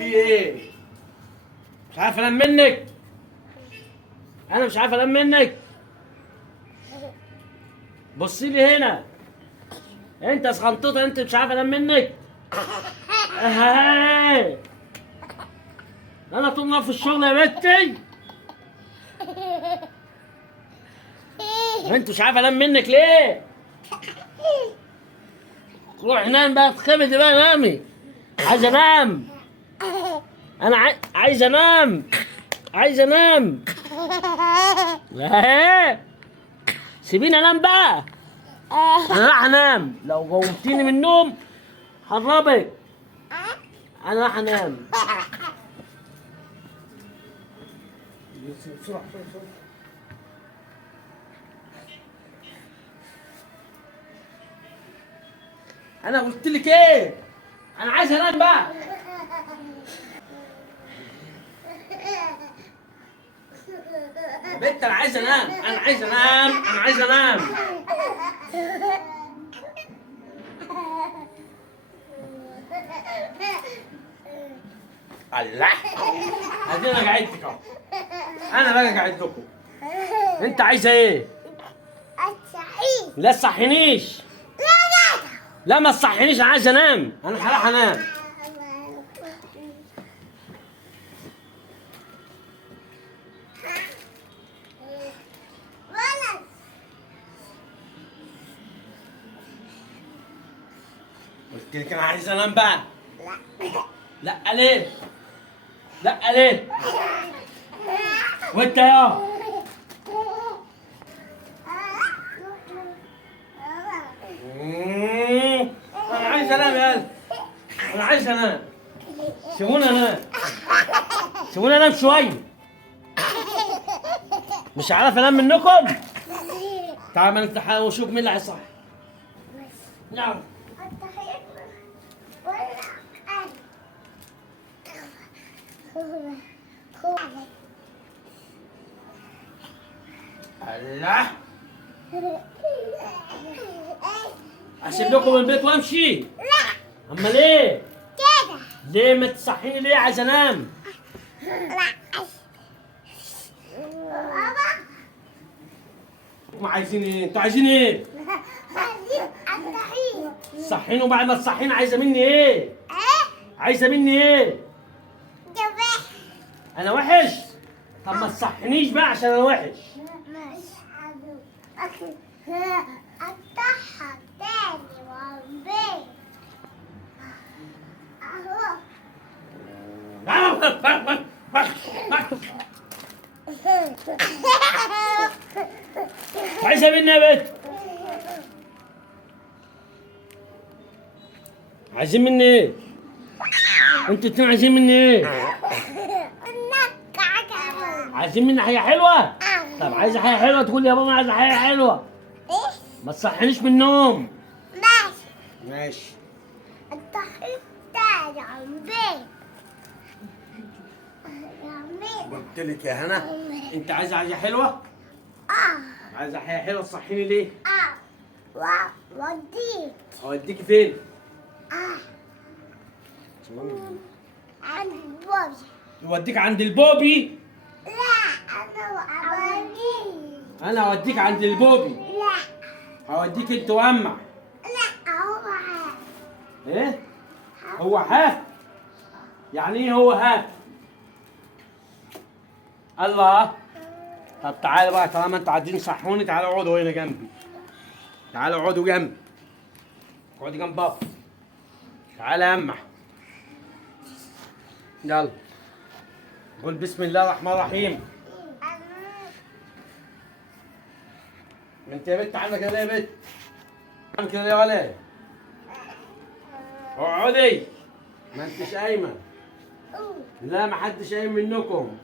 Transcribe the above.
في ايه؟ مش عارف انام منك. انا مش عارف انام منك. بصي لي هنا. انت سخنطوطه، انت مش عارف انام منك. اهي. انا طول النهار في الشغل يا بنتي. انت مش عارف انام منك ليه؟ روح نام بقى، اتخمدي بقى، نامي. عايز انام. انا عايز انام. عايز انام. اهي. سيبيني انام بقى. انا راح انام، لو قومتيني من النوم هضربك. انا راح انام. بسرعة بسرعة. انا قلت لك ايه؟ انا عايز انام بقى. يا بنت انا عايز انام، انا عايز انام، انا عايز انام. الله. ادي انا قعدتك اهو. انا بقى قاعد لكم. انت عايزه ايه؟ الصحيح. لا تصحينيش. لا ما تصحينيش، انا عايز انام. انا هروح انام. قلت لك انا عايز انام بقى. لا ليه؟ لا ليه؟ وانت يا انا عايز انام يا قلب. انا عايز انام. سيبوني انام. سيبوني انام شويه. مش عارف انام منكم. تعال ما نفتح وشوف مين اللي هيصحي. نعم. الله. اسيب لكم البيت وامشي؟ لا. امال ايه؟ كده. ليه ما تصحيني ليه؟ عايز انام. لا. بابا. انتوا عايزين ايه؟ انتوا عايزين ايه؟ عايزين الصحيح. صحيني وبعد ما تصحيني عايزه مني ايه؟ ايه؟ عايزه مني ايه؟ جبه. انا وحش؟ طب ما تصحينيش بقى عشان انا وحش. ماشي. افتحها تاني وعبيه. اهو. عايزه مني يا بنت؟ عايزين مني ايه؟ انتوا اتنين عايزين مني ايه؟ عايزين مني حاجه حلوه؟ طب عايزه حاجه حلوه تقول يا ماما عايزه حاجه حلوه. ايه؟ ما تصحينيش من النوم. ماشي. ماشي. الصحيح تاني عبيه. عبيه. قلت لك يا هنا انت عايزه حاجه حلوه؟ عايزه حاجه حلوه تصحيني ليه؟ وديك. اوديكي فين؟ عند بابي. اوديك عند البوبي. لا انا اوديك. انا اوديك عند البوبي. لا. هوديك انت وامع. لا هو عارف. ايه؟ هو حاف؟ يعني ايه هو حاف؟ الله. طب تعالوا بقى طالما انتوا عايزين تصحوني تعالوا اقعدوا هنا جنبي. تعالوا اقعدوا جنبي. اقعدي جنب بابا. تعالى يا امع. يلا. قول بسم الله الرحمن الرحيم. انت يا بنت عامله كده ليه يا بنت؟ عامله كده ليه ولا ايه؟ اقعدي. ما انتش قايمه. لا ما حدش قايم منكم.